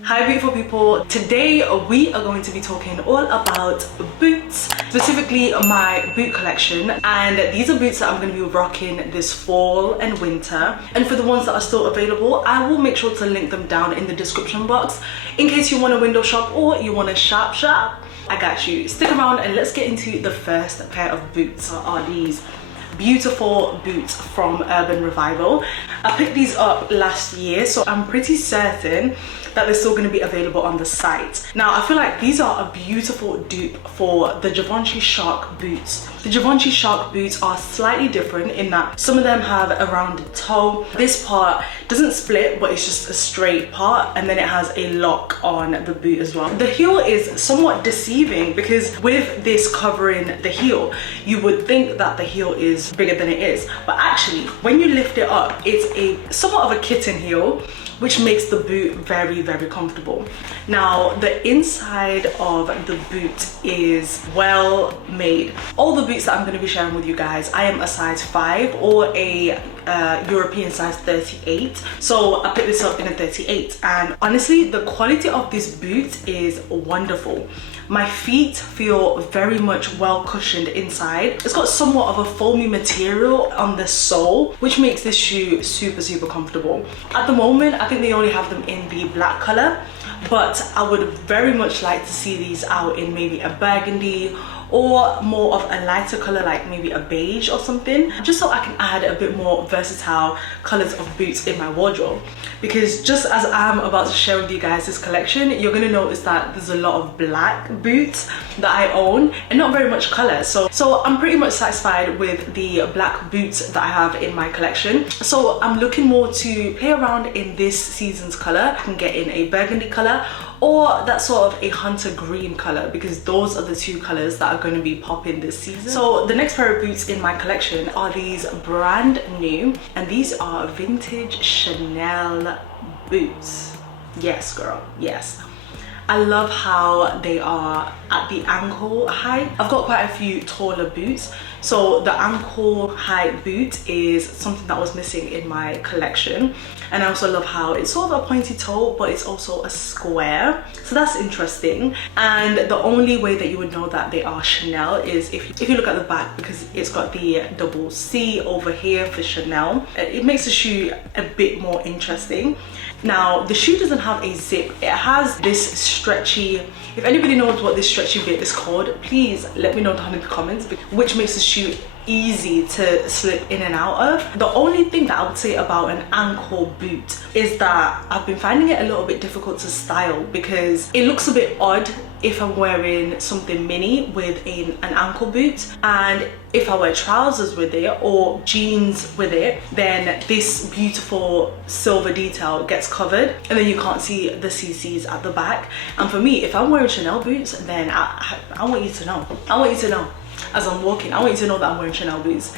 Hi beautiful people, today we are going to be talking all about boots, specifically my boot collection, and these are boots that I'm going to be rocking this fall and winter. And for the ones that are still available, I will make sure to link them down in the description box in case you want to window shop or you want to shop. I got you. Stick around and let's get into the first pair of boots. Are these beautiful boots from Urban Revivo. I picked these up last year, so I'm pretty certain that they're still going to be available on the site. Now, I feel like these are a beautiful dupe for the Givenchy Shark boots. The Givenchy Shark boots are slightly different in that some of them have a rounded toe. This part doesn't split, but it's just a straight part, and then it has a lock on the boot as well. The heel is somewhat deceiving because with this covering the heel, you would think that the heel is bigger than it is, but actually when you lift it up, it's a somewhat of a kitten heel, which makes the boot very comfortable. Now, the inside of the boot is well made. All the boots that I'm going to be sharing with you guys, I am a size 5 or a European size 38, so I picked this up in a 38, and honestly the quality of this boot is wonderful. My feet feel very much well cushioned inside. It's got somewhat of a foamy material on the sole, which makes this shoe super comfortable. At the moment, I think they only have them in the black color, but I would very much like to see these out in maybe a burgundy or more of a lighter color, like maybe a beige or something, just so I can add a bit more versatile colors of boots in my wardrobe. Because just as I'm about to share with you guys this collection, you're gonna notice that there's a lot of black boots that I own and not very much color. So I'm pretty much satisfied with the black boots that I have in my collection. So I'm looking more to play around in this season's color. I can get in a burgundy color or that sort of a hunter green color, because those are the two colors that are going to be popping this season. So the next pair of boots in my collection are these brand new, and these are vintage Chanel boots. Yes girl, yes. I love how they are at the ankle height. I've got quite a few taller boots, so the ankle height boot is something that was missing in my collection. And I also love how it's sort of a pointy toe, but it's also a square, so that's interesting. And the only way that you would know that they are Chanel is if you look at the back, because it's got the double C over here for Chanel. It makes the shoe a bit more interesting. Now, the shoe doesn't have a zip. It has this stretchy, if anybody knows what this stretchy bit is called, please let me know down in the comments, which makes the shoe easy to slip in and out of. The only thing that I would say about an ankle boot is that I've been finding it a little bit difficult to style, because it looks a bit odd if I'm wearing something mini with an ankle boot, and if I wear trousers with it or jeans with it, then this beautiful silver detail gets covered and then you can't see the CCs at the back. And for me, if I'm wearing Chanel boots, then I want you to know. I want you to know as I'm walking, I want you to know that I'm wearing Chanel boots.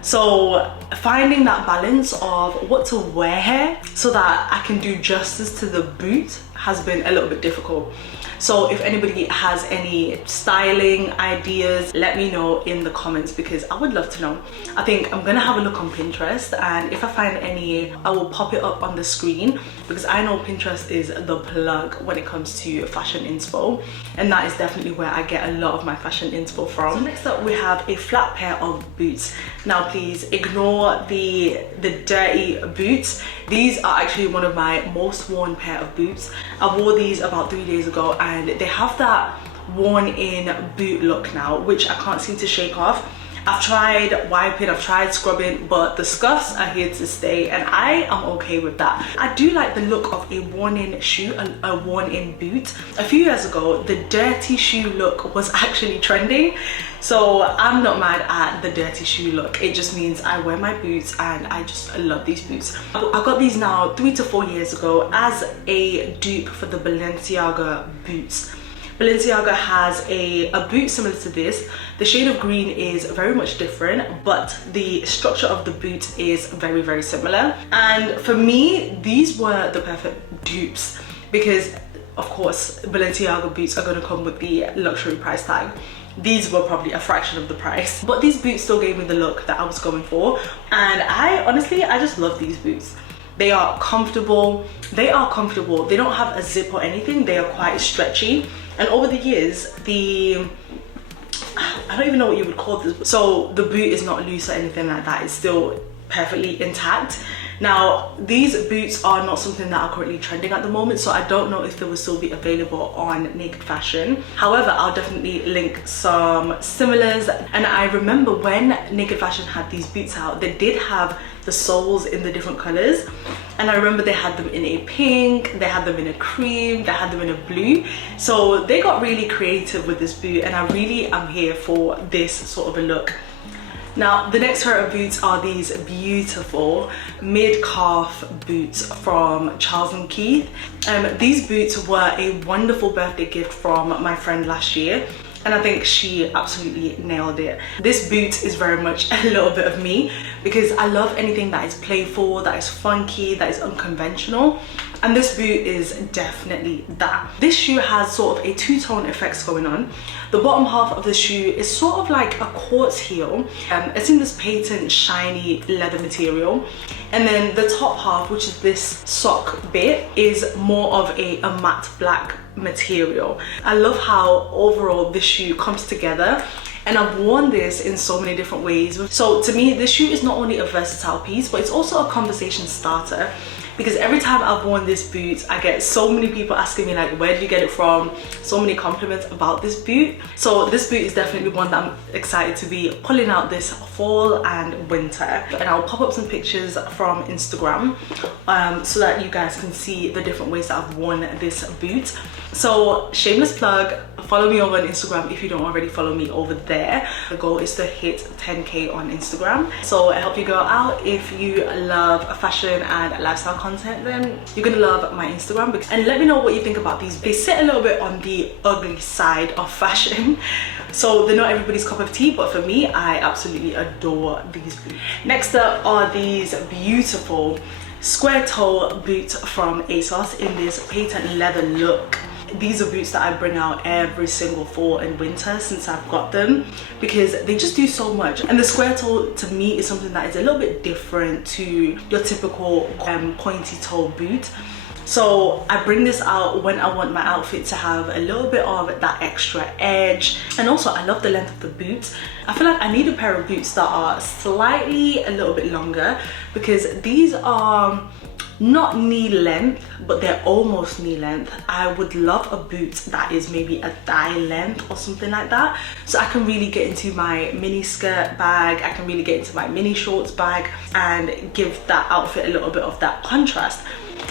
So finding that balance of what to wear so that I can do justice to the boot has been a little bit difficult. So if anybody has any styling ideas, let me know in the comments, because I would love to know. I think I'm gonna have a look on Pinterest, and if I find any, I will pop it up on the screen, because I know Pinterest is the plug when it comes to fashion inspo, and that is definitely where I get a lot of my fashion inspo from. So next up we have a flat pair of boots. Now please ignore the dirty boots. These are actually one of my most worn pair of boots. I wore these about 3 days ago, and they have that worn in boot look now, which I can't seem to shake off. I've tried wiping, I've tried scrubbing, but the scuffs are here to stay, and I am okay with that. I do like the look of a worn-in shoe, a worn-in boot. A few years ago, the dirty shoe look was actually trending, so I'm not mad at the dirty shoe look. It just means I wear my boots, and I just love these boots. I got these now 3 to 4 years ago as a dupe for the Balenciaga Boots. Balenciaga has a boot similar to this. The shade of green is very much different, but the structure of the boot is very similar. And for me, these were the perfect dupes, because of course Balenciaga boots are going to come with the luxury price tag. These were probably a fraction of the price, but these boots still gave me the look that I was going for, and I honestly just love these boots. They are comfortable. They don't have a zip or anything. They are quite stretchy, and over the years I don't even know what you would call this, so the boot is not loose or anything like that. It's still perfectly intact. Now, these boots are not something that are currently trending at the moment, so I don't know if they will still be available on Naked Fashion. However, I'll definitely link some similars. And I remember when Naked Fashion had these boots out, they did have the soles in the different colors, and I remember they had them in a pink, they had them in a cream, they had them in a blue. So they got really creative with this boot, and I really am here for this sort of a look. Now, the next pair of boots are these beautiful mid-calf boots from Charles & Keith. These boots were a wonderful birthday gift from my friend last year, and I think she absolutely nailed it. This boot is very much a little bit of me, because I love anything that is playful, that is funky, that is unconventional, and this boot is definitely that. This shoe has sort of a two-tone effects going on. The bottom half of the shoe is sort of like a quartz heel. It's in this patent shiny leather material, and then the top half, which is this sock bit, is more of a matte black material. I love how overall this shoe comes together, and I've worn this in so many different ways. So to me, this shoe is not only a versatile piece, but it's also a conversation starter, because every time I've worn this boot, I get so many people asking me like, where did you get it from? So many compliments about this boot. So this boot is definitely one that I'm excited to be pulling out this fall and winter. And I'll pop up some pictures from Instagram so that you guys can see the different ways that I've worn this boot. So shameless plug, follow me over on Instagram if you don't already follow me over there. The goal is to hit 10K on Instagram. So I help you go out. If you love fashion and lifestyle content, then you're gonna love my Instagram. And let me know what you think about these. They sit a little bit on the ugly side of fashion, so they're not everybody's cup of tea, but for me, I absolutely adore these boots. Next up are these beautiful square toe boots from Asos in this patent leather look. These are boots that I bring out every single fall and winter since I've got them, because they just do so much. And the square toe to me is something that is a little bit different to your typical pointy toe boot. So I bring this out when I want my outfit to have a little bit of that extra edge. And also I love the length of the boots. I feel like I need a pair of boots that are slightly a little bit longer, because these are not knee length, but they're almost knee length. I would love a boot that is maybe a thigh length or something like that, so I can really get into my mini skirt bag, I can really get into my mini shorts bag and give that outfit a little bit of that contrast.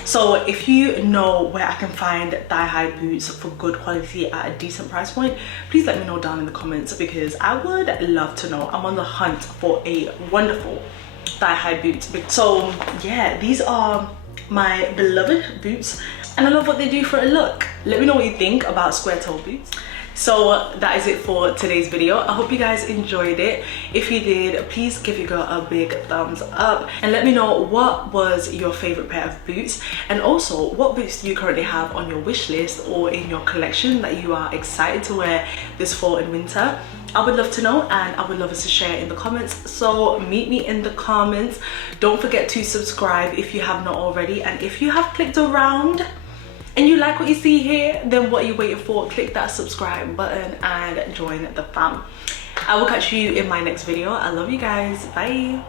So if you know where I can find thigh-high boots for good quality at a decent price point, please let me know down in the comments, because I would love to know. I'm on the hunt for a wonderful thigh-high boot. So yeah, these are my beloved boots, and I love what they do for a look. Let me know what you think about square toe boots. So that is it for today's video. I hope you guys enjoyed it. If you did, please give your girl a big thumbs up, and let me know what was your favorite pair of boots, and also what boots do you currently have on your wish list or in your collection that you are excited to wear this fall and winter. I would love to know, and I would love us to share in the comments. So meet me in the comments. Don't forget to subscribe if you have not already, and if you have clicked around and you like what you see here, then what are you waiting for? Click that subscribe button and join the fam. I will catch you in my next video. I love you guys. Bye.